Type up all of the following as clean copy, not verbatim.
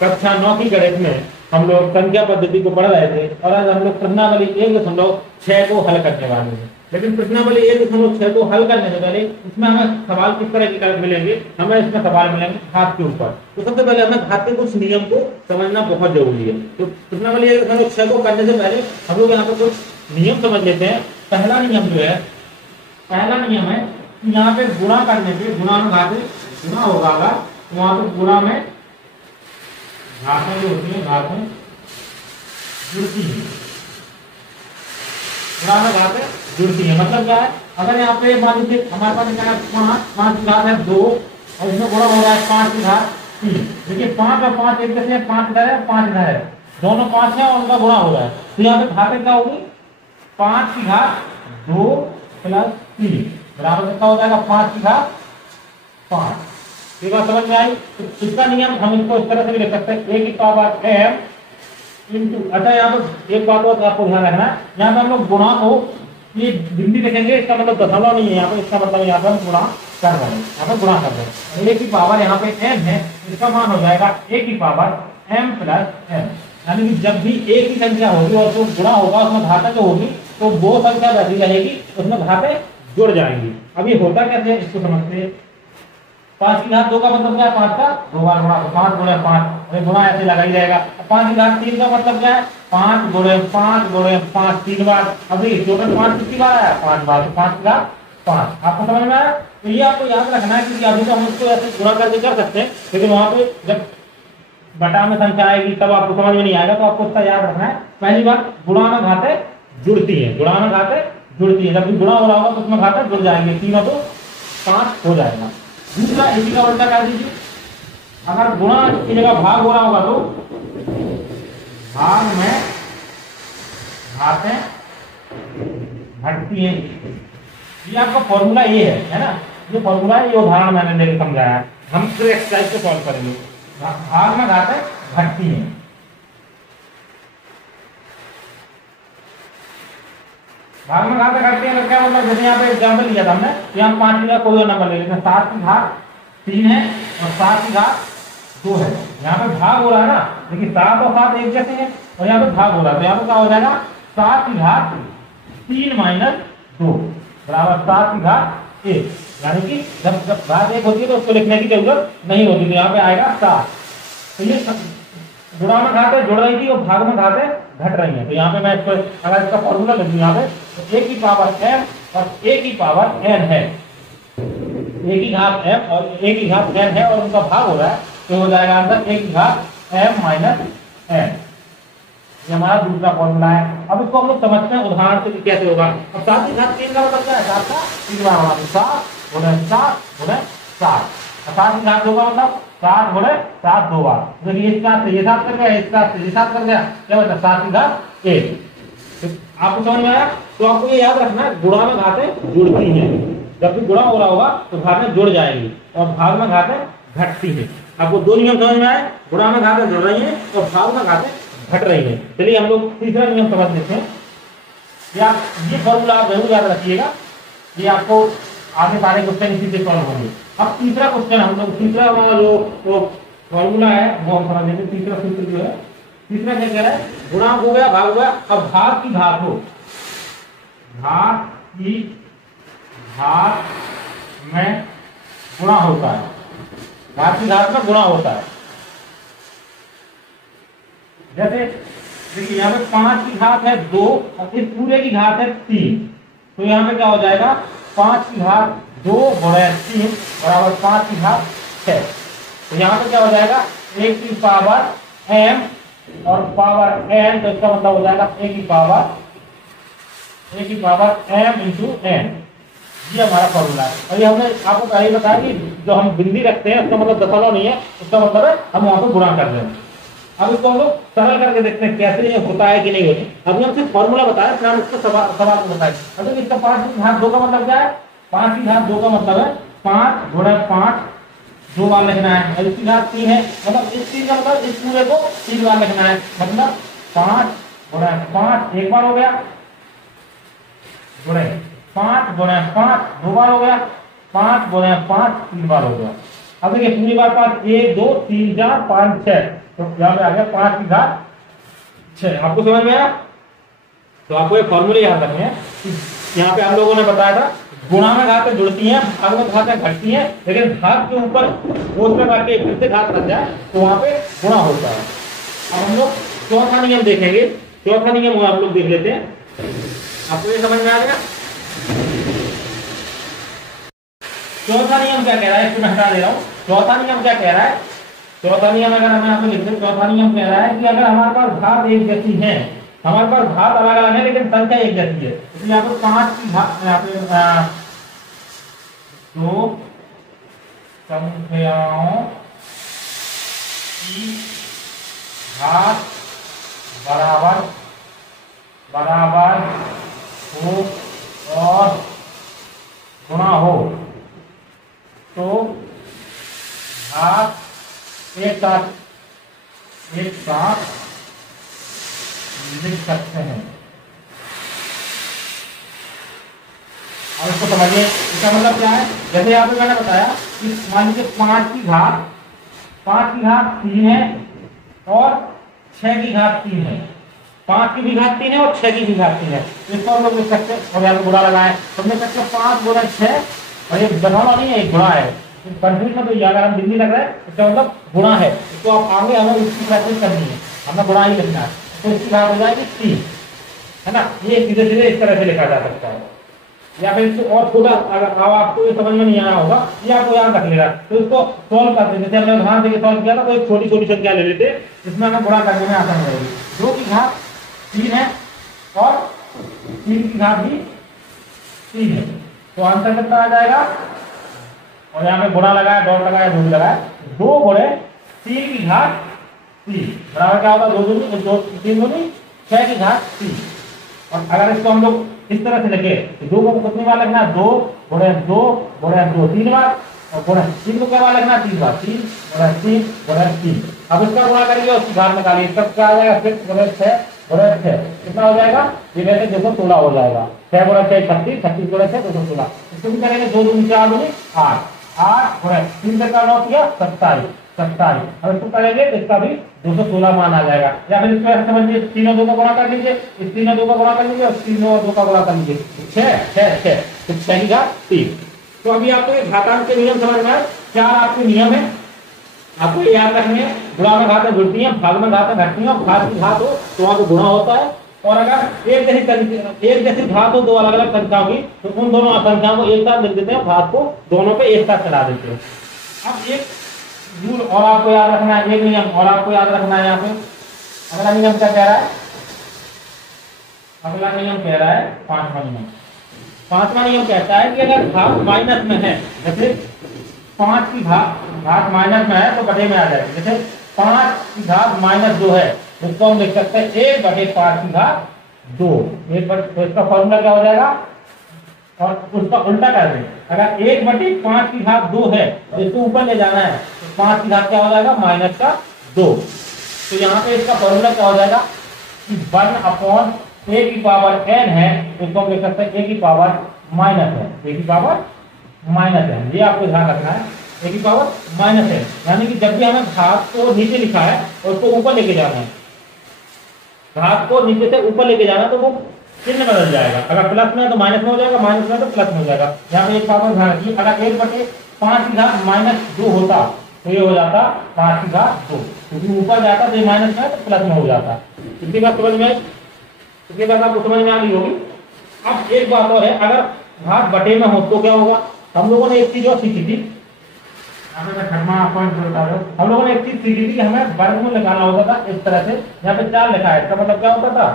कक्षा 9 की गणित में हम लोग संख्या पद्धति को पढ़ रहे थे और आज हम लोग प्रश्नावली 1.6 को हल करने वाले हैं। लेकिन प्रश्नावली 1.6 को हल करने से पहले इसमें हमें सवाल किस तरह के मिलेंगे, हमें इसमें सवाल मिलेंगे घात के ऊपर। तो सबसे पहले हमें घात के कुछ नियम को समझना बहुत जरूरी है। तो प्रश्नावली 1.6 को करने से पहले हम लोग यहाँ पे कुछ नियम समझ लेते हैं। पहला नियम जो है, पहला नियम है कि यहाँ पे गुणा करने पे गुणा में घात गुणा होगा अगर तो वहां पे गुणा में घातें जो होती है घातें जुड़ती है, गुणा में घातें जुड़ती है। मतलब क्या है, अगर यहाँ पे मान लीजिए हमारे पास क्या है 5 की घात है 2 और इसमें गुणा हो रहा है 5 की घात 3। देखिए 5 और 5 एक जैसे 5 इधर है 5 इधर है, दोनों 5 है और उनका गुणा हो रहा है। तो यहाँ पे घातें क्या होगी, 5 की घात 2 प्लस 3 बराबर कितना हो जाएगा 5 की घात 5। ये बात समझ में आई। तो इसका नियम हम इसको इस तरह से भी लिख सकते हैं a की पावर m इंटू। अच्छा यहाँ पर एक बात और आपको ध्यान रखना है, यहाँ पे हम लोग गुणा को ये बिंदी देखेंगे, इसका मतलब दशमलव नहीं है यहाँ पे, इसका मतलब यहाँ पे हम गुणा कर रहे हैं, यहाँ पे गुणा कर रहे हैं। a की पावर यहाँ पे m है, इसका मान हो जाएगा a की पावर m प्लस m। यानी कि जब भी एक ही संख्या होगी और जो गुणा होगा उसमें घातें जो होगी तो वो संख्या वैसी रहेगी, उसमें घातें जुड़ जाएंगी। अब ये होता कैसे है इसको समझते हैं। 5 की घात 2 का मतलब क्या है, 5 का 2 बार गुणा, 5 गुणे 5, अरे गुणा ऐसे लगा ही जाएगा। 5 की घात 3 का मतलब क्या है, 5 गुणे 5 गुणे 5 3 बार। अभी टोटल 5 कितनी बार आया, 5 बार, तो 5 की घात 5। आपको समझ में आया। तो ये आपको याद रखना है क्योंकि अभी तो हम इसको ऐसे गुणा करके कर सकते हैं, लेकिन वहां पे जब बटा में संख्या आएगी तब आपको समझ में नहीं आएगा। तो आपको इसका याद रखना है। पहली बात, गुणा में घातें जुड़ती है, गुणा में घातें जुड़ती है। जब भी गुणा हो रहा होगा तो उसमें घातें जुड़ जाएंगे, 3 और 2 5 हो जाएगा। दूसरा इसी का उल्टा कर दीजिए, अगर गुणा की जगह भाग हो रहा होगा तो भाग में घातें घटती है। ये आपका फॉर्मूला ये है ना, ये फॉर्मूला है, ये उदाहरण मैंने लेकर समझाया है। हम फिर एक्सरसाइज को सॉल्व करेंगे। भाग में घातें घटती हैं, भाग में घातें घटती हैं तो क्या मतलब, जैसे यहाँ पे एग्जाम्पल लिया था हमने, यहाँ 5 का कोई नंबर ले लेते हैं, 7 की घात 3 है और 7 की घात 2 है। यहाँ पे भाग हो रहा है ना, देखिए 7 और 7 एक जैसे हैं और यहाँ पे भाग हो रहा है, तो यहाँ पे क्या हो जाएगा 7 की घात 3 माइनस 2 बराबर 7 की घात 1। यानी कि जब जब घात 1 होती है तो उसको लिखने की जरूरत नहीं होती, तो यहाँ पे आएगा 7। तो ये गुणा में घातें जुड़ रही थी और भाग में घातें घट रही हैं। तो यहाँ पे मैं इसको अगर इसका फॉर्मूला लिख दूं यहाँ पे, तो a की पावर m और a की पावर n है, a की घात m और a की घात n है और उनका भाग हो रहा है, तो हो जाएगा आंसर a की घात m माइनस n। ये हमारा दूसरा फॉर्मूला है। अब इसको हम लोग समझते हैं उदाहरण से कि कैसे होगा। अब 7 की घात 3 का मतलब क्या है, 7 का 3 बार होगा, 7 गुणे 7 गुणे 7। 7 की घात 2 का मतलब 7 गुणे 7 2 बार। देखिए इस साथ से ये साथ कर गया, इस साथ से ये साथ कर गया, क्या मतलब 7 की घात 1। तो आपको समझ में आया। तो आपको ये याद रखना है, गुणा में घातें जुड़ती हैं, जब भी गुणा हो रहा होगा तो घातें जुड़ जाएंगी और भाग में घातें घटती हैं। आपको दो नियम समझ में आए, गुणा में घातें जुड़ रही हैं और भाग में घातें घट रही हैं। चलिए हम लोग तीसरा नियम समझ लेते हैं। ये फॉर्मूला आप जरूर याद रखिएगा, ये आपको आगे सारे क्वेश्चन इसी से सॉल्व होंगे। अब तीसरा क्वेश्चन हम लोग, तीसरा वाला जो फॉर्मूला है वो हम समझ लेते हैं। तीसरा सूत्र जो है, तीसरा क्या कह रहा है, गुणांक हो गया, भाग हो गया। अब भाग की घात हो, भाग की घात में गुणा होता है, भाग की घात में गुणा होता है। जैसे देखिए यहाँ पे 5 की घात है 2 और इस पूरे की घात है 3, तो यहाँ पे क्या हो जाएगा 5 की घात 2 गुणे 3 बराबर 5 की घात 6। तो यहाँ पे क्या हो जाएगा a की पावर m और पावर n, तो इसका मतलब हो जाएगा a की पावर m इंटू n। ये हमारा फॉर्मूला है। और ये हमने आपको पहले बताया कि जो हम बिंदी रखते हैं उसका मतलब दशमलव नहीं है, उसका मतलब है हम वहां पर गुणा कर रहे हैं। अब इसको हम लोग सरल करके देखते हैं कैसे ये होता है कि नहीं होता। अभी हम सिर्फ फॉर्मूला बताया, फिर हम इसको सवाल को बताएं। अब इसका 5 की घात 2 का मतलब क्या है, 5 की घात 2 का मतलब है 5 गुणे 5 2 बार लिखना है, और इसकी घात 3 है, मतलब इस 3 का मतलब इस पूरे को 3 बार लिखना है, मतलब 5 गुणे 5 एक बार हो गया, गुणे 5 गुणे 5 2 बार हो गया, 5 गुणे 5 3 बार हो गया। अब देखिए पूरी बार 5 1 2 3 4 5 6, तो यहाँ पे आ गया 5 की घात 6। आपको समझ में आया? तो आपको ये फॉर्मूले याद रखने हैं कि यहाँ पे हम लोगों ने बताया था गुणा में घातें जुड़ती हैं, भाग में घातें घटती हैं, लेकिन भाग के ऊपर वो प्रकार के फिर से घात लग जाए तो वहां पे गुणा होता है। अब हम लोग चौथा नियम देखेंगे। चौथा नियम हम लोग देख लेते हैं, आपको ये समझ में आ गया? चौथा नियम क्या कह रहा है, इसको मैं हटा दे रहा हूँ। चौथा नियम क्या कह रहा है? चौथा नियम अगर हम यहाँ पे लिखते हैं, चौथा नियम कह रहा है कि अगर हमारे पास घात एक जैसी है, हमारे पास घात अलग अलग है लेकिन संख्या एक जैसी है, इसलिए यहाँ पे 5 की घात, यहाँ पे दो संख्याओं की घात बराबर बराबर हो और गुणा हो तो घात एक साथ लिख सकते हैं। अब इसको समझिए, इसका मतलब क्या है? जैसे यहाँ पे मैंने बताया कि मान लीजिए 5 की घात 3 है और 6 की घात 3 है। 5 की भी घात 3 है और 6 की भी घात 3 है, इसको हम लोग लिख सकते हैं। और यहाँ पे गुणा लगाए तो लिख सकते हैं 5 गुणा 6, और ये दशमलव नहीं है, एक गुणा है। कंफ्यूज मत होइए, अगर हम दिल्ली लग रहा है इसका मतलब गुणा है, तो आप आगे हमें इसकी प्रैक्टिस करनी है, हमें गुणा ही लिखना है। तो इसकी घात हो जाएगी 3, है ना? ये सीधे सीधे इस तरह से लिखा जा सकता है, या फिर इसको और थोड़ा अगर आपको ये समझ में नहीं आया होगा ये आपको याद रख लेगा। तो इसको सॉल्व करते हैं, जैसे हमने उदाहरण देके सॉल्व किया था, तो एक छोटी छोटी संख्या ले लेते, इसमें हमें गुणा करने में आसान रहेगी। 2 की घात 3 है और 3 की घात भी 3 है, तो आंसर कितना आ जाएगा? और यहाँ पे गुणा लगाया, डॉट लगाया, जो भी लगाया, 2 गुणे 3 की घात 3 बराबर क्या होगा? 2 दूनी 2 3 दूनी 6 की घात 3। और अगर इसको हम लोग इस तरह से लिखे तो 2 को कितनी बार लिखना? 2 गुणे 2 गुणे 2 3 बार, और गुणे 3 को क्या बार लिखना? 3 बार, 3 गुणे 3 गुणे 3। अब इसका गुणा करिए, उसकी घात निकालिए, इसका क्या आ जाएगा? 6 गुणे 6 गुणे 6 कितना हो जाएगा? ये वैसे 216 हो जाएगा। 6 गुणे 6 36, 36 गुणे 6 216। इसको भी करेंगे 2 दूनी 4 दूनी 8, 8 गुणे 3 का 9 किया 27, 27। अब इसको करेंगे तो इसका भी 216 मान आ जाएगा। या फिर इसको समझ लीजिए, 3 और 2 का गुणा कर लीजिए, इस 3 और 2 का गुणा कर लीजिए, और 3 और 2 का गुणा कर लीजिए, 6 6 6, तो 6 की घात 3। तो अभी आपको ये घातांक के नियम समझ में आए। 4 आपके नियम है, आपको ये याद रखने हैं। गुणा में घातें जुड़ती हैं, भाग में घातें घटती हैं, और घात की घात हो तो वहां पे गुणा होता है। और अगर एक जैसी घात हो दो अलग अलग संख्याओं की, तो उन दोनों संख्याओं को एक साथ लिख देते हैं, घात को दोनों पे एक साथ चला देते हैं। अब एक रूल और आपको याद रखना है, एक नियम और आपको याद रखना है। यहाँ पे अगला नियम क्या कह रहा है? अगला नियम कह रहा है 5वां नियम। 5वां नियम कहता है कि अगर घात माइनस में है, जैसे 5 की घात माइनस में है तो बटे में आ जाएगी। जैसे 5 की घात -2 है, इसको हम लिख सकते हैं 1/5 की घात 2। तो इसका फॉर्मूला क्या हो जाएगा? और उसका उल्टा कर दें, अगर 1/5 की घात 2 है तो इसको ऊपर ले जाना है, तो 5 की घात क्या हो जाएगा? -2। तो यहाँ पे इसका फॉर्मूला क्या हो जाएगा कि 1/a है, इसको हम लिख सकते हैं a की पावर माइनस है, a की पावर माइनस है। ये आपको ध्यान रखना है, a की पावर माइनस है, यानी कि जब भी हमें घात को नीचे लिखा है और उसको ऊपर लेके जाना है, घात को नीचे से ऊपर लेके जाना है, तो वो चिन्ह बदल जाएगा। अगर प्लस में है तो माइनस में हो जाएगा, माइनस में है तो प्लस में हो जाएगा। यहाँ पे एक पावर ध्यान रखिए, अगर 1/5 की घात -2 होता तो ये हो जाता 5 की घात 2, क्योंकि ऊपर जाता तो ये माइनस में है तो प्लस में हो जाता। इतनी बात समझ में, इतनी बात आपको समझ में आ रही होगी। अब एक बात और है, अगर घात बटे में हो तो क्या होगा? हम लोगों ने एक चीज और सीखी थी, हम लोगों ने एक चीज सीखी थी कि हमें वर्गमूल निकालना होता था इस तरह से। यहाँ पे 4 लिखा है, इसका मतलब क्या होता था?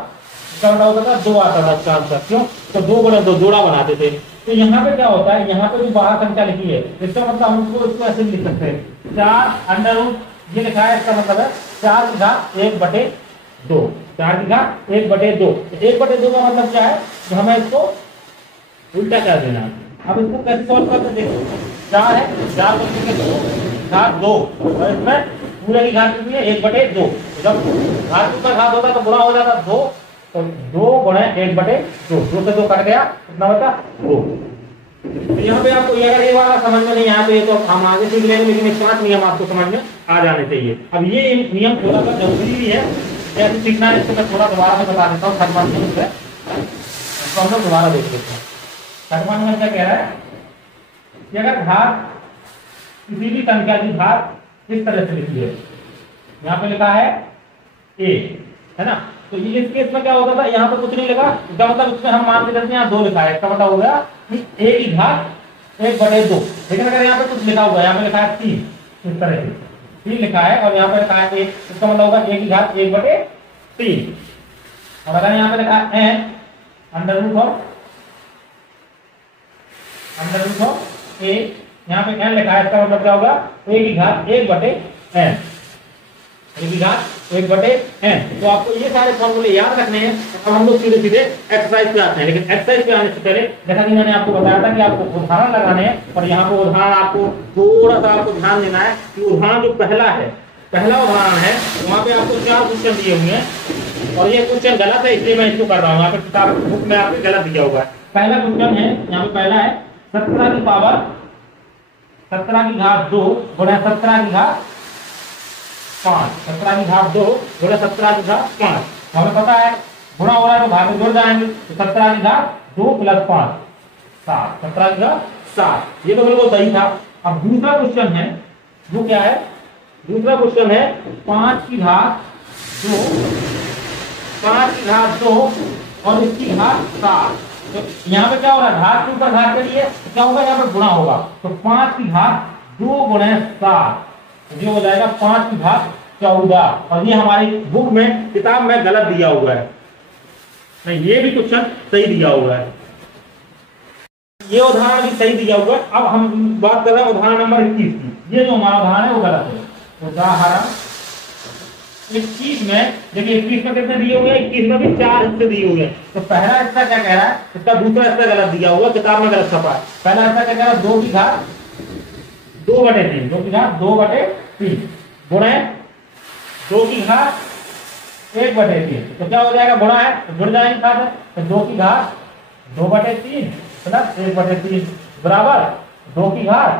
इसका मतलब होता था 2 आता था इसका आंसर। क्यों? तो 2 गुणे 2 जोड़ा बनाते थे। तो यहाँ पे क्या होता है? यहाँ पे जो बाहर संख्या लिखी है, इसका मतलब हम इसको ऐसे लिख सकते हैं 4 ये लिखा है, इसका मतलब है 4 की घात 1/2, 4 की घात 1/2। 1/2 का मतलब क्या है? तो हमें इसको उल्टा कर देना। अब इसको कैसे सॉल्व करते हैं? देखो 4 है, 4 को लिखेंगे 2 घात 2, और इसमें पूरे की घात कितनी है? 1/2। जब घात ऊपर घात होता तो गुणा हो जाता 2, तो 2 गुणे 1/2, 2 से 2 कट गया, कितना बचा? 2। तो यहाँ पे आपको अगर ये वाला समझ में नहीं आया तो ये तो हम आगे सीख लेंगे, लेकिन ये 5 नियम आपको समझ में आ जाने चाहिए। अब ये नियम थोड़ा सा जरूरी भी है, कैसे सीखना है इसको मैं थोड़ा दोबारा से बता देता हूँ। छठवां नियम है तो हम लोग दोबारा देख लेते हैं। छठवां नियम क्या कह रहा है कि अगर घात किसी भी संख्या की घात इस तरह से लिखी है, यहाँ पे लिखा है a, है ना, तो ये इस केस में क्या होता था, यहाँ पे कुछ नहीं लिखा, इसका मतलब इसमें हम मान के चलते हैं यहाँ 2 लिखा है, इसका मतलब हो गया कि a की घात 1/2। लेकिन अगर यहाँ पे कुछ लिखा हुआ है, यहाँ पे लिखा है 3, इस तरह से 3 लिखा है और यहाँ पे लिखा है 1, इसका मतलब होगा a की घात 1/3। और अगर यहाँ पे लिखा है n under root of a, यहाँ पे n लिखा है, इसका मतलब क्या होगा a की घात 1/n, a की घात 1/n। तो आपको ये सारे फॉर्मूले याद रखने हैं। अब हम लोग सीधे सीधे एक्सरसाइज पे आते हैं, लेकिन एक्सरसाइज पे आने से पहले जैसा कि मैंने आपको बताया था कि आपको उदाहरण लगाने हैं, और यहाँ पे उदाहरण आपको थोड़ा सा आपको ध्यान देना है कि उदाहरण जो पहला उदाहरण है वहाँ पे आपको 4 क्वेश्चन दिए हुए हैं, और ये क्वेश्चन गलत है इसलिए मैं इसको कर रहा हूँ। यहाँ पे किताब बुक में आपको गलत दिया हुआ है। पहला क्वेश्चन है, यहाँ पे पहला है 17 की पावर 17 की घात 2 गुणा 17 की घात 5, 17 की घात 2 गुणा 17 की घात 5। हमें पता है गुणा हो रहा है तो घात में जुड़ जाएंगे, तो 17 की घात 2 + 5 7, 17 की घात 7। ये तो बिल्कुल सही था। अब दूसरा क्वेश्चन है, वो क्या है, दूसरा क्वेश्चन है 5 की घात 2 और इसकी घात 7। तो यहाँ पे क्या हो रहा है, घात के ऊपर घात करिए तो क्या होगा, यहाँ पे गुणा होगा, तो 5 की घात 2 × 7 ये हो जाएगा 5 की घात 14। और ये हमारी बुक में किताब में गलत दिया हुआ है, नहीं ये भी क्वेश्चन सही दिया हुआ है, ये उदाहरण भी सही दिया हुआ है। अब हम बात कर रहे हैं उदाहरण नंबर 21 की। ये जो हमारा उदाहरण है वो गलत है। उदाहरण 21 में देखिए, 21 में कितने दिए हुए हैं, 21 में भी 4 हिस्से दिए हुए हैं। तो पहला हिस्सा क्या कह रहा है, इसका दूसरा हिस्सा गलत दिया हुआ, किताब में गलत छपा है। पहला हिस्सा क्या कह रहा है, 2 की घात 2/3, 2 की घात 2/3 गुणा 2 की घात 1/3। तो क्या हो जाएगा, गुणा है तो जुड़ जाएंगे साथ में, तो 2 की घात 2/3 प्लस 1/3 बराबर 2 की घात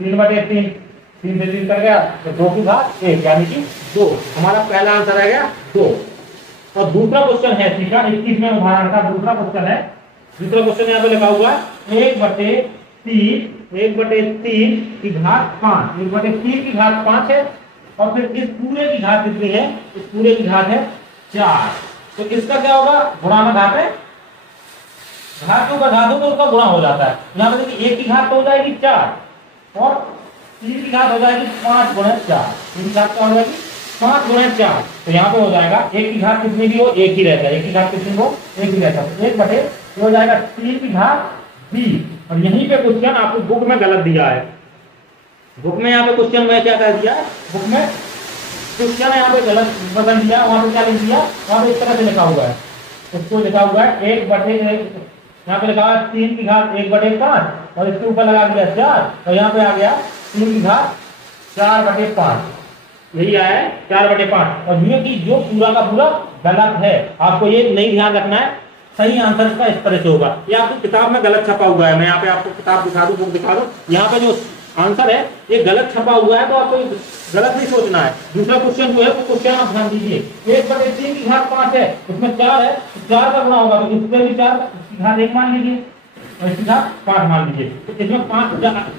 3/3, 3 से 3 कर गया तो 2 की घात 1 यानी कि 2। हमारा पहला आंसर आ गया 2। और दूसरा क्वेश्चन है तीसरा 21 में उदाहरण का दूसरा क्वेश्चन है। दूसरा क्वेश्चन यहाँ पे लिखा हुआ है 1/3 की घात 5, 1/3 की घात 5 है, और फिर इस पूरे की घात कितनी है, इस पूरे की घात है 4। तो इसका क्या होगा, गुणा में घात है, घात के ऊपर घात हो तो उसका गुणा हो जाता है। यहाँ पे देखिए 1 की घात तो हो जाएगी 4 और 3 की घात हो जाएगी 5 × 4, 3 की घात क्या हो जाएगी 5 × 4। तो यहाँ पे हो जाएगा 1 की घात कितनी भी हो 1 ही रहता है, 1 की घात कितनी हो 1 ही रहता है, 1/, हो जाएगा 3 की घात 20। और यहीं पे क्वेश्चन आपको बुक में गलत दिया है। बुक में यहाँ पे क्वेश्चन में क्या कर दिया है, बुक में क्वेश्चन यहाँ पे गलत बदल दिया, वहां पे क्या लिख दिया, वहां पे इस तरह से लिखा हुआ है, इसको लिखा हुआ है 1/1, यहाँ पे लिखा हुआ है 3 की घात 1/5 और इसके ऊपर लगा दिया 4, और यहाँ पे आ गया 3 की घात 4/5, यही आया है 4/5। और ये कि जो पूरा का पूरा गलत है, आपको ये नहीं ध्यान रखना है, सही आंसर इसका इस तरह से होगा। ये आपको किताब में गलत छपा हुआ है, मैं यहाँ पे आपको किताब दिखा दूं, बुक दिखा दूं, यहाँ पे जो आंसर है ये गलत छपा हुआ है, तो आपको गलत नहीं सोचना है। दूसरा क्वेश्चन जो है वो क्वेश्चन आप ध्यान दीजिए, 1/3 की घात 5 है, उसमें 4 है, तो 4 का गुणा होगा तो इसमें भी 4, इसकी घात 1 मान लीजिए और इसकी घात 5 मान लीजिए। तो इसमें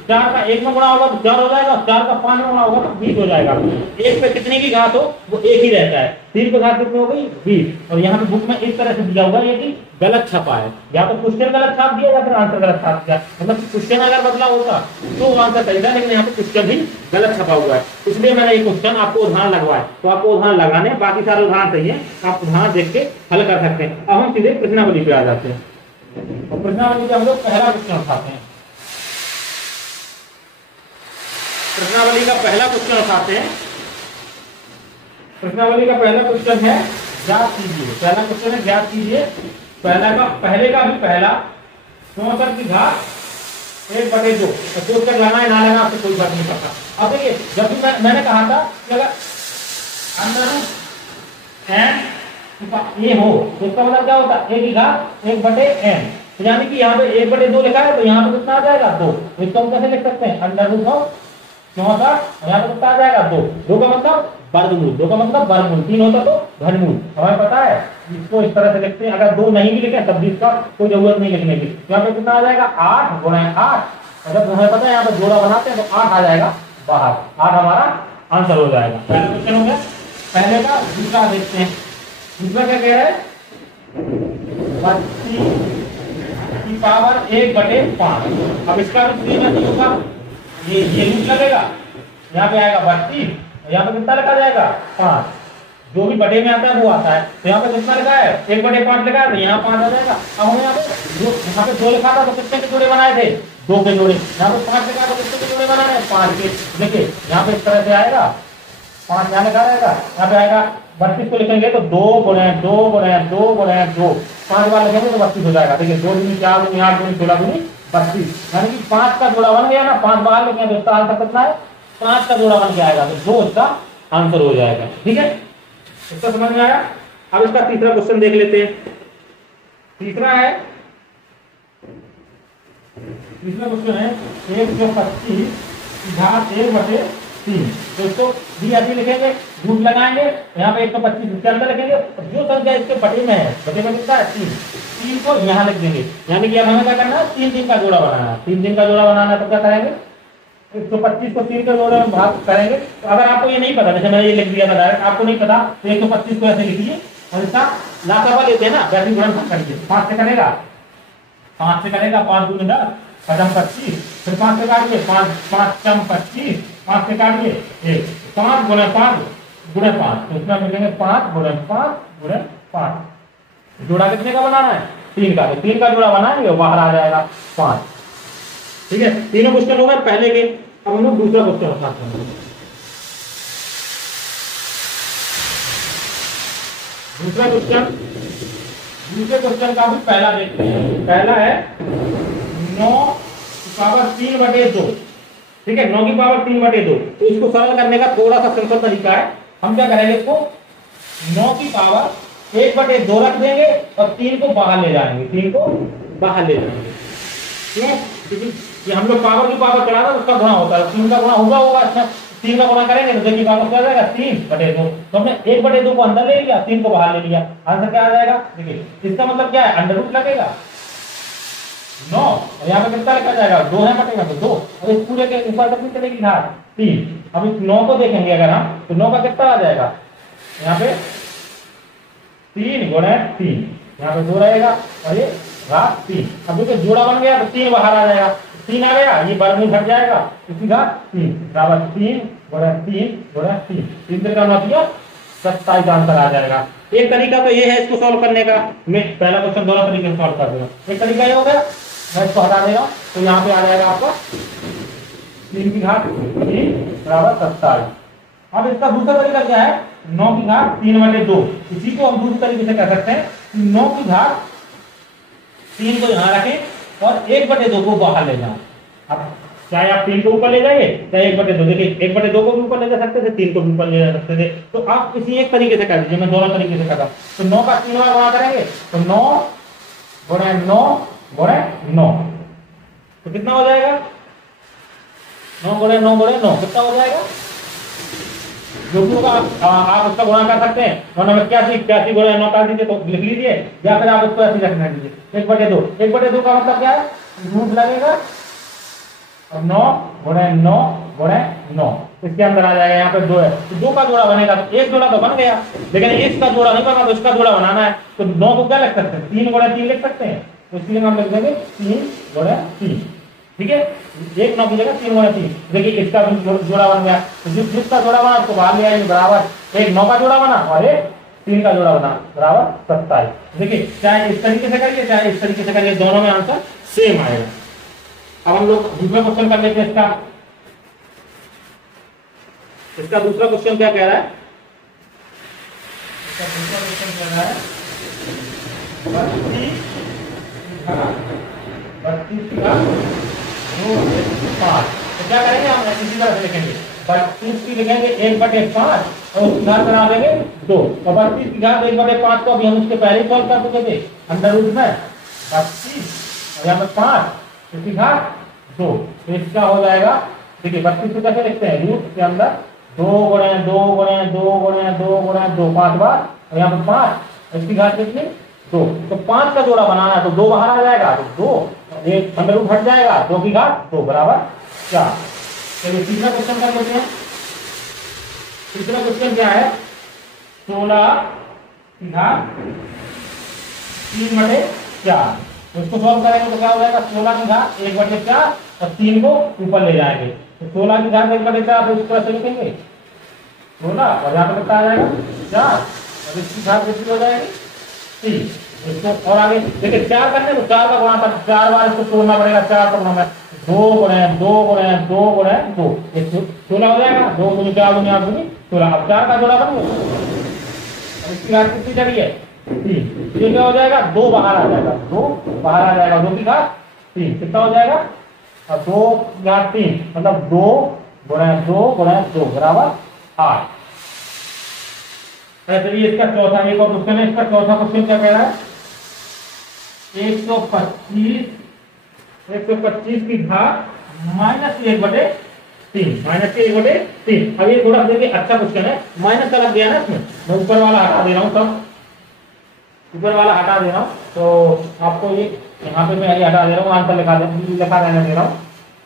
4 का 1 में गुणा होगा तो 4 हो जाएगा, 4 का 5 में गुणा होगा तो 20 हो जाएगा। 1 पे कितने की घात हो वो 1 ही रहता है, 3 पे घात कितनी हो गई 20। और यहाँ पे बुक में इस तरह से दिया हुआ है कि गलत छपा है, या तो क्वेश्चन गलत छाप दिया या फिर आंसर गलत छाप दिया, मतलब क्वेश्चन अगर बदला होता तो आंसर सही था, लेकिन यहाँ पे क्वेश्चन भी गलत छपा हुआ है, इसलिए मैंने ये क्वेश्चन आपको उदाहरण लगवाए। तो आपको उदाहरण लगाने, बाकी सारे उदाहरण सही है, आप उदाहरण देख के हल कर सकते हैं। अब हम सीधे प्रश्नावली पे आ जाते हैं, और प्रश्नावली पे हम लोग पहला क्वेश्चन उठाते हैं। प्रश्नावली का पहला क्वेश्चन उठाते हैं। प्रश्नावली का पहला क्वेश्चन है ज्ञात कीजिए, पहला क्वेश्चन है ज्ञात कीजिए। पहले का भी पहला 64 की घात 1/2, तो उसका जाना है ना लेना आपसे कोई बात नहीं पड़ता। अब देखिए, जब भी मैंने कहा था कि अगर अंदर n ए हो तो इसका मतलब क्या होता है, a की घात 1/n, तो यानी कि यहाँ पे 1/2 लिखा है तो यहाँ पे कितना आ जाएगा 2। तो इसको हम कैसे लिख सकते हैं √64, यहाँ पे कितना आ जाएगा 2। 2 का मतलब वर्गमूल, 2 का मतलब वर्गमूल, 3 होता तो घनमूल। हमें पता है इसको इस तरह से लिखते हैं। अगर 2 नहीं भी लिखे तब भी इसका कोई जरूरत नहीं लिखने की। यहाँ पे कितना आ जाएगा 8 × 8। अगर हमें पता है यहाँ पे जोड़ा बनाते हैं तो 8 आ जाएगा बाहर, 8 हमारा आंसर हो जाएगा। पहला क्वेश्चन हो गया। पहले का दूसरा देखते हैं। दूसरा क्या कह रहा है 32⁵ अब इसका रूट लेना होगा, ये रूट लगेगा, यहाँ पे आएगा 32, यहाँ पे कितना लिखा जाएगा 5। जो भी बटे में आता है वो आता है। तो यहाँ पे कितना लिखा है 1/5 लिखा है तो यहाँ 5 आ जाएगा। अब हमें यहाँ पे 2 लिखा था तो कितने के जोड़े बनाए थे 2 के जोड़े। यहाँ पे 5 लिखा तो कितने के जोड़े बनाए हैं 5 के। देखिए यहाँ पे इस तरह से आएगा 5 यहाँ लिखा रहेगा, यहाँ पे आएगा 32 को लिखेंगे तो 2 × 2 × 2 × 2, 5 बार लिखेंगे तो 32 हो जाएगा। देखिए 2 दूनी 4 दूनी 8 दूनी 16 दूनी 32, यानी कि 5 का जोड़ा बन गया ना। 5 बार लिखेंगे तो इसका आंसर कितना है 5 का जोड़ा बन के आएगा, तो 2 इसका आंसर हो जाएगा। ठीक है, इसका समझ में आया। अब इसका तीसरा क्वेश्चन देख लेते हैं। तीसरा क्वेश्चन है 125 1/3। तो इसको भी ऐसे लिखेंगे, रूट लगाएंगे, यहाँ पे 125 इसके अंदर लिखेंगे, जो संख्या इसके बटे में है, बटे में कितना है 3 को यहाँ लिख देंगे। यानी कि अब हमें क्या करना है 3 का जोड़ा बनाना है। 3 का जोड़ा बनाना है तो क्या करेंगे 125 को 3 के जोड़े में भाग करेंगे। तो अगर आपको ये नहीं पता, जैसे मैंने ये लिख दिया था डायरेक्ट, आपको नहीं पता तो 125 को ऐसे लिखिए और इसका लासावा लेते हैं ना, वैसे गुणनफल करिए। 5 से करेगा 5 दूनी 10 5 25, फिर 5 से काटिए 5 5 25, 5 से काटिए 1 5 × 5 × 5, तो इसमें मिलेंगे 5 × 5 × 5। जोड़ा कितने का बनाना है 3 का, तो 3 का जोड़ा बनाएंगे बाहर आ जाएगा 5। ठीक है, तीनों क्वेश्चन हो गए पहले के। अब हम लोग दूसरा क्वेश्चन उठाते हैं। दूसरे क्वेश्चन का भी पहला देखते हैं। पहला है 9⁵3/2। ठीक है, 9⁵3/2। तो इसको सरल करने का थोड़ा सा सिंपल तरीका है। हम क्या करेंगे, इसको 9⁵1/2 रख देंगे और 3 को बाहर ले जाएंगे, 3 को बाहर ले जाएंगे। क्यों, क्योंकि ये हम लोग पावर की पावर चढ़ा था उसका गुणा होता है, 3 का गुणा होगा। अच्छा 3 का गुणा करेंगे तो देखिए पावर क्या आ जाएगा 3/2। तो हमने 1/2 को अंदर ले लिया, 3 को बाहर ले लिया, आंसर क्या आ जाएगा। देखिए इसका मतलब क्या है, अंडर रूट लगेगा 9 और यहाँ पे कितना लिखा जाएगा 2 है बटेगा तो 2, और इस पूरे के ऊपर तक कितने की घात 3। अब इस 9 को देखेंगे अगर हम, तो 9 का कितना आ जाएगा यहाँ पे 3 × 3, यहाँ पे 2 रहेगा और ये घात 3। अब देखिए जोड़ा बन गया तो 3 बाहर आ जाएगा, 3 आ गया, ये वर्गमूल हट जाएगा, इसकी घात 3 बराबर 3 × 3 × 3, 3 का मतलब 27 आंसर आ जाएगा। एक तरीका तो ये है इसको सॉल्व करने का। मैं पहला क्वेश्चन दोनों तरीके से सॉल्व कर दूंगा। एक तरीका ये हो गया, मैं इसको हटा देगा तो यहाँ पे आ जाएगा आपका 3 की घात 3 बराबर 27। अब इसका दूसरा तरीका क्या है 9 की घात 3/2। इसी को हम दूसरे तरीके से कह सकते हैं 9 की घात 3 को यहाँ रखें और 1/2 को बाहर ले जाओ। अब चाहे आप 3 को ऊपर ले जाइए चाहे 1/2, देखिए 1/2 को भी ऊपर ले जा सकते थे, 3 को भी ऊपर ले जा सकते थे। तो आप किसी एक तरीके से कर दीजिए, मैं दोनों तरीके से कर रहा हूं। तो 9 का 3 बार गुणा करेंगे तो 9 × 9 × 9, तो कितना हो जाएगा 9 × 9 × 9 कितना हो जाएगा, जो भी होगा आप उसका गुणा कर सकते हैं। 9 में 81 × 9 कर दीजिए तो लिख लीजिए, या फिर आप इसको ऐसे रखना दीजिए 1/2। 1/2 का मतलब क्या है रूट लगेगा और 9 × 9 × 9, इसके अंदर आ जाएगा। यहाँ पे 2 है तो 2 का जोड़ा बनेगा, तो एक जोड़ा तो बन गया, लेकिन इसका जोड़ा नहीं बना तो इसका जोड़ा बनाना है। तो 9 को क्या लिख सकते हैं 3 × 3 लिख सकते हैं, तो इसलिए हम लिख देंगे 3 × 3। ठीक है, 1 9 की जगह 3 × 3। देखिए इसका जोड़ा बन गया, तो जिसका जोड़ा बना उसको बाहर ले आएंगे, बराबर 1 9 का जोड़ा बना और 1 3 का जोड़ा बना बराबर 27। देखिए चाहे इस तरीके से करिए चाहे इस तरीके से करिए, दोनों में आंसर सेम आएगा। अब हम लोग दूसरा क्वेश्चन कर लेते हैं। इसका दूसरा क्वेश्चन क्या कह रहा है, इसका दूसरा क्वेश्चन कह रहा है 32 का 5। तो क्या करेंगे हम इसी तरह से लिखेंगे, 32 की लिखेंगे 1/5 और उसकी घात बना देंगे 2। और 32 की घात 1/5 को अभी हम उसके पहले सॉल्व कर चुके थे अंडर रूट में। 32 और यहाँ पे 5 इसकी घात 2, तो इसका हो जाएगा। देखिए 32 को कैसे लिखते हैं, रूट के अंदर 2 गुणे 2 गुणे 2 गुणे 2 गुणे 2 5 बार, और यहाँ पे 5 इसकी घात कितनी 2, तो 5 का जोड़ा बनाना है तो 2 बाहर आ जाएगा, तो 2 एक अंदर रूट हट जाएगा, 2 की घात 2 बराबर 4। चलिए तीसरा क्वेश्चन कर लेते हैं। तीसरा क्वेश्चन क्या है, 16 की घात 3/4, इसको सॉल्व करेंगे तो क्या हो जाएगा, 16 की घात 1/4 और 3 को ऊपर ले जाएंगे, तो 16 की घात 1/4 तो इस तरह से लिखेंगे 16, और यहाँ पे कितना आ जाएगा 4, और इसकी घात कितनी हो जाएगी 3। इसको और आगे देखिए 4 करने तो 4 का गुणा कर 4 बार इसको तोड़ना पड़ेगा, 4 का गुणा में 2 गुणे 2 गुणे 2 गुणे 2, 16 हो जाएगा, 2 गुणे 4 गुणे 8 गुणे 16। अब 4 का जोड़ा बन गया, इसकी घात कितनी चली है 3, ये क्या हो जाएगा 2 बाहर आ जाएगा, 2 बाहर आ जाएगा, 2 की घात 3 कितना हो जाएगा, और 2 की घात 3 मतलब 2 गुणे 2 गुणे 2 बराबर 8। चलिए इसका चौथा एक और क्वेश्चन है। इसका चौथा क्वेश्चन क्या कह रहा है, 125 की घात -1/3, -1/3। अब ये थोड़ा देखिए अच्छा क्वेश्चन है, माइनस का लग गया ना इसमें, मैं ऊपर वाला हटा दे रहा हूँ, सब ऊपर वाला हटा दे रहा हूँ, तो आपको ये यहाँ पे मैं ये हटा दे रहा हूँ, आंसर लिखा रहने दे रहा हूँ,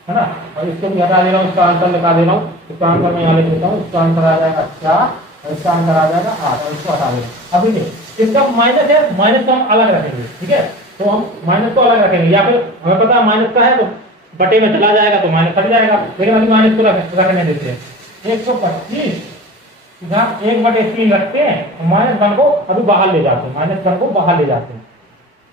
है ना, और इसको भी हटा दे रहा हूँ, इसका आंसर लिखा दे रहा हूँ, इसका आंसर मैं यहाँ लिख देता हूँ, इसका आंसर आ जाएगा 4 और इसका आंसर आ जाएगा 8, और इसको हटा देंगे। अभी देखिए इसका माइनस है, माइनस को हम अलग रखेंगे, ठीक है, तो हम माइनस को अलग रखेंगे, या फिर हमें पता है माइनस का है तो बटे में चला जाएगा तो माइनस हट जाएगा, लेकिन अभी माइनस को रखने देते हैं। 125 घात 1/3 रखते हैं, -1 को अभी बाहर ले जाते हैं, -1 को बाहर ले जाते हैं।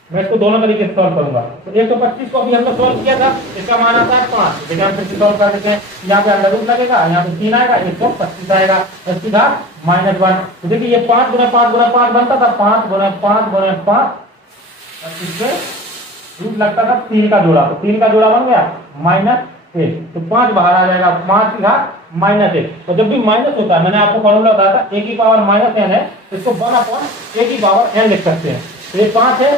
मैं इसको दोनों तरीके से सॉल्व करूंगा। तो 125 को अभी हमने सॉल्व किया था, इसका मान आता है 5, लेकिन हम फिर से सॉल्व कर देते हैं, यहाँ पे अंदर रूट लगेगा, यहाँ पे 3 आएगा, 125 आएगा, इसकी घात -1। तो देखिए ये 5 गुणे 5 गुणे 5 बनता था, 5 गुणे 5 गुणे 5, और इससे रूट लगता था 3 का जोड़ा, तो 3 का जोड़ा बन गया -1, तो 5 बाहर आ जाएगा, 5 की घात -1। तो जब भी माइनस होता है, मैंने आपको फॉर्मूला बताया था, a की पावर -n है, इसको 1/a की पावर n लिख सकते हैं। तो ये 5 है,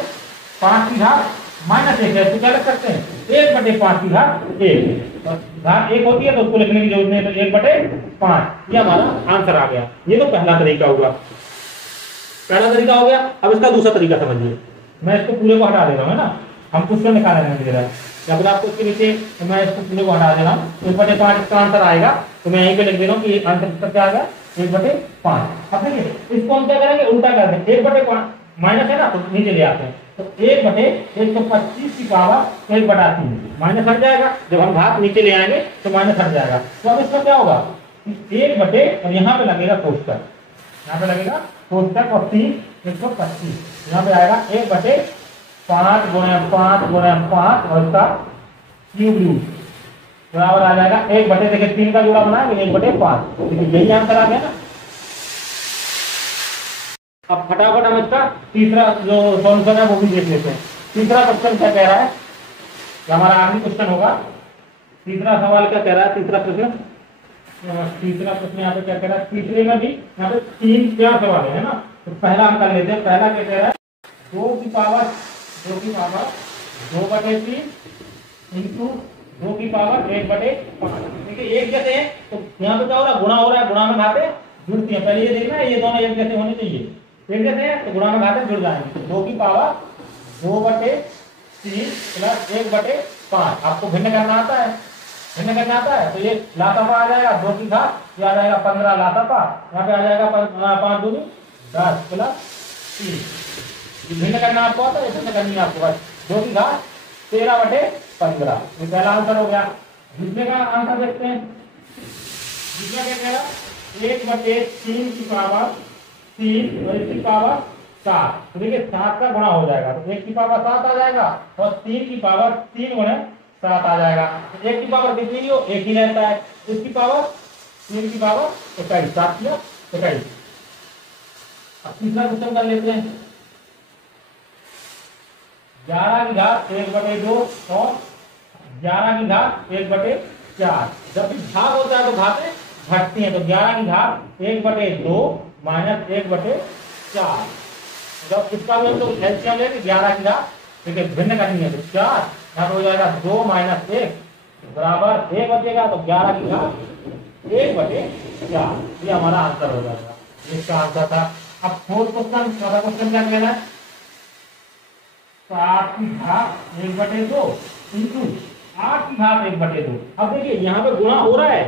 5 की घात -1 है, तो क्या लिख सकते हैं 1/5 की घात 1, घात 1 होती है तो उसको लिखने की जरूरत नहीं है, तो 1/5 ये हमारा आंसर आ गया। ये तो पहला तरीका हुआ, पहला तरीका हो गया। अब इसका दूसरा तरीका समझिए, मैं इसको पूरे को हटा दे रहा हूँ, है ना, हम कुछ निकाल रहे हैं, या फिर आपको इसके नीचे मैं इसको पूरे को हटा दे रहा हूँ, 1/5 इसका आंसर आएगा, तो मैं यहीं पे लिख दे रहा हूँ कि आंसर क्या आ गया 1/5। अब देखिए इसको हम क्या करेंगे, उल्टा कर देंगे, 1/5 माइनस है ना, तो नीचे ले आते हैं, तो 1/125 की पावर 1/3 माइनस हट जाएगा, जब हम घात नीचे ले आएंगे तो माइनस हट जाएगा। तो अब इसका क्या होगा, 1/, और यहाँ पे लगेगा कोष्टक, यहाँ पे लगेगा कोष्टक, और 3 125 यहाँ पे आएगा 1/5 गुणे 5 गुणे 5, और इसका क्यूब रूट बराबर आ जाएगा 1/, देखिए 3 का जोड़ा बनाएंगे 1/5, देखिए यही आंसर आ गया ना। अब फटाफट हम इसका तीसरा जो सॉल्यूशन है वो भी देख लेते हैं। तीसरा क्वेश्चन क्या कह रहा है, हमारा आखिरी क्वेश्चन होगा। तीसरा सवाल क्या कह रहा है, तीसरा प्रश्न यहाँ पे क्या कह रहा है, तीसरे में भी यहाँ पे 3-4 सवाल है ना, तो पहला हम कर लेते हैं। पहला क्या कह रहा है, 2 की पावर 2/3 इंटू 2 की पावर 1/5। देखिए एक जैसे है तो यहाँ पे क्या हो रहा है, गुणा हो रहा है, गुणा में घाते जुड़ती है। पहले ये देखना है, ये दोनों एक जैसे होने चाहिए, एक जैसे हैं तो गुणा में घाते जुड़ जाएंगे। 2 की पावर 2/3 प्लस 1/5। आपको भिन्न करना आता है, भिन्न करना आता है तो ये लासापा आ जाएगा, 2 की घात ये आ जाएगा 15 लासापा, यहाँ पे आ जाएगा 5 दूनी 10 प्लस 3। भिन्न करना आपको आता है, भिन्न करनी है आपको बस। 2 की घात 13/15, ये पहला आंसर हो गया। दूसरे का आंसर देखते हैं। दूसरा क्या कह रहा है, 1/3 की पावर 3 और इसकी पावर 7। तो देखिए 7 का गुणा हो जाएगा तो 1 की पावर 7 आ जाएगा, और 3 की पावर 3 गुणे 7 आ जाएगा। तो 1 की पावर कितनी ही हो, 1 ही रहता है। इसकी पावर 3 की पावर 21, 7 किया 21। अब तीसरा क्वेश्चन कर लेते हैं। 11 की घात 1/2 और 11 की घात 1/4। जब भी भाग होता है तो घातें घटती हैं, तो 11 की घात 1/2 माइनस 1/4। जब इसका भी हम लोग एलसीएम लेंगे, 11 की घात ठीक है, भिन्न करनी है तो 4 यहाँ पे हो जाएगा 2 माइनस 1 बराबर 1 बचेगा, तो 11 की घात 1/4 ये हमारा आंसर हो जाएगा। इसका आंसर था। अब फोर्थ क्वेश्चन, चौथा क्वेश्चन क्या कहना है, 7 की घात 1/2 इंटू 8 की घात 1/2। अब देखिए यहाँ पे गुणा हो रहा है,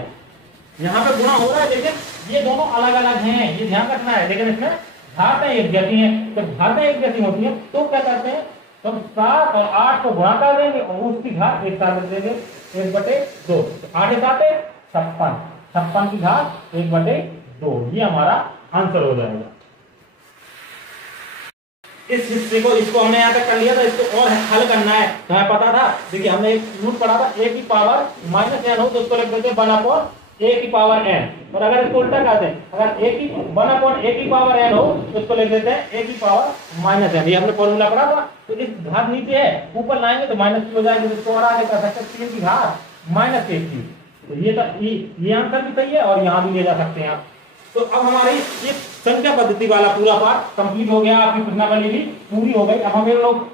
यहाँ पे गुणा हो रहा है, लेकिन ये दोनों अलग अलग हैं, ये ध्यान रखना है। लेकिन इसमें घातें एक जैसी हैं, तो घातें एक जैसी होती हैं तो क्या करते हैं, तो 7 और 8 को गुणा कर देंगे और उसकी घात एक साथ रख देंगे 1/2। 8 7 56, 56 की घात 1/2, ये हमारा आंसर हो जाएगा। इस हिस्से को, इसको हमने यहाँ तक कर लिया था, इसको और हल करना है। तो हमें पता था, देखिए हमने एक रूट पढ़ा था, a की पावर -n हो तो उसको लिख देते हैं 1/a की पावर n। और अगर इसको उल्टा करते हैं, अगर 1/a की पावर n हो तो उसको लिख देते हैं a की पावर -n। ये हमने फॉर्मूला पढ़ा था। तो इस घात नीचे है, ऊपर लाएंगे तो माइनस हो जाएगी, इसको और आगे कर सकते हैं 3 की घात -1। तो ये आंसर भी सही है और यहाँ भी ले जा सकते हैं आप। तो अब हमारी ये संख्या पद्धति वाला पूरा पार्ट कंप्लीट हो गया, आपकी प्रश्नावली भी पूरी हो गई। अब हम लोग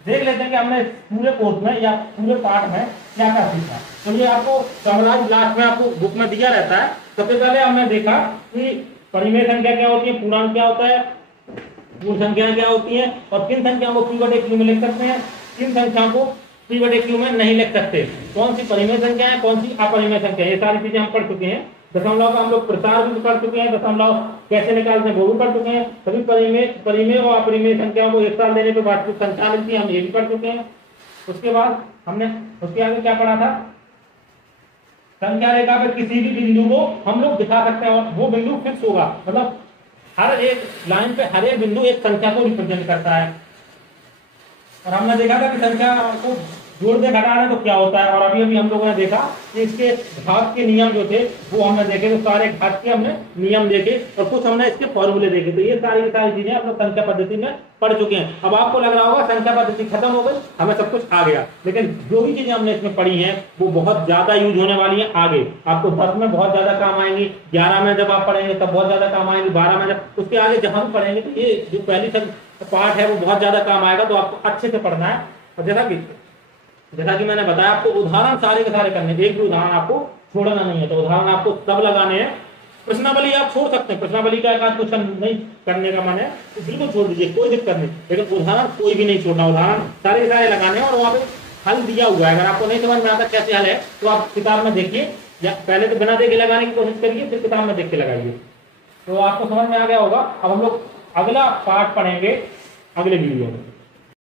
देख लेते हैं कि हमने पूरे कोर्स में या पूरे पार्ट में क्या क्या सीखा। तो ये आपको समराइज लास्ट में आपको बुक में दिया रहता है। सबसे पहले हमने देखा कि परिमेय संख्या क्या होती है, पूर्णांक क्या होता है, पूर्ण संख्या क्या होती है, और किन संख्याओं को p/q में लिख सकते हैं, किन संख्याओं को p/q में नहीं लिख सकते, कौन सी परिमेय संख्या है, कौन सी अपरिमेय संख्या है, ये सारी चीजें हम पढ़ चुके हैं। दशमलव का हम लोग प्रसार भी कर चुके हैं, दशमलव कैसे निकालते हैं वो भी पढ़ चुके हैं। सभी परिमेय और अपरिमेय संख्याओं को एक साथ लेने पर वास्तविक संख्या मिलती है, हम ये भी पढ़ चुके हैं। उसके बाद हमने उसके आगे क्या पढ़ा था, संख्या रेखा पर किसी भी बिंदु को हम लोग दिखा सकते हैं और वो बिंदु फिक्स होगा, मतलब हर एक लाइन पे हर एक बिंदु एक संख्या को रिप्रेजेंट करता है। और हमने देखा था कि संख्या को जोड़ने घटाने तो क्या होता है, और अभी अभी हम लोगों ने देखा कि इसके घात के नियम जो थे वो हमने देखे, तो सारे घात के हमने नियम देखे और कुछ हमने इसके फॉर्मूले देखे। तो ये सारी चीजें हम लोग संख्या पद्धति में पढ़ चुके हैं। अब आपको लग रहा होगा संख्या पद्धति खत्म हो गई, हमें सब कुछ आ गया, लेकिन जो भी चीजें हमने इसमें पढ़ी हैं वो बहुत ज्यादा यूज होने वाली है आगे। आपको 10 में बहुत ज्यादा काम आएंगी, 11 में जब आप पढ़ेंगे तब बहुत ज्यादा काम आएंगी, 12 में जब उसके आगे जहां भी पढ़ेंगे तो ये जो पहली पार्ट है वो बहुत ज्यादा काम आएगा। तो आपको अच्छे से पढ़ना है। और जैसा कि मैंने बताया, आपको उदाहरण सारे के सारे करने, एक भी उदाहरण आपको छोड़ना नहीं है। तो उदाहरण आपको सब लगाने हैं। प्रश्नावली आप छोड़ सकते हैं, प्रश्नावली का एक क्वेश्चन नहीं करने का मन है तो बिल्कुल छोड़ दीजिए, कोई दिक्कत नहीं, लेकिन उदाहरण कोई भी नहीं छोड़ना, उदाहरण सारे के सारे लगाने हैं। और वहाँ पे हल दिया हुआ है, अगर आपको नहीं समझ में आता कैसे हल है तो आप किताब में देखिए, या पहले तो बिना देखे लगाने की कोशिश करिए, फिर किताब में देख के लगाइए, तो आपको समझ में आ गया होगा। अब हम लोग अगला पार्ट पढ़ेंगे अगले वीडियो में।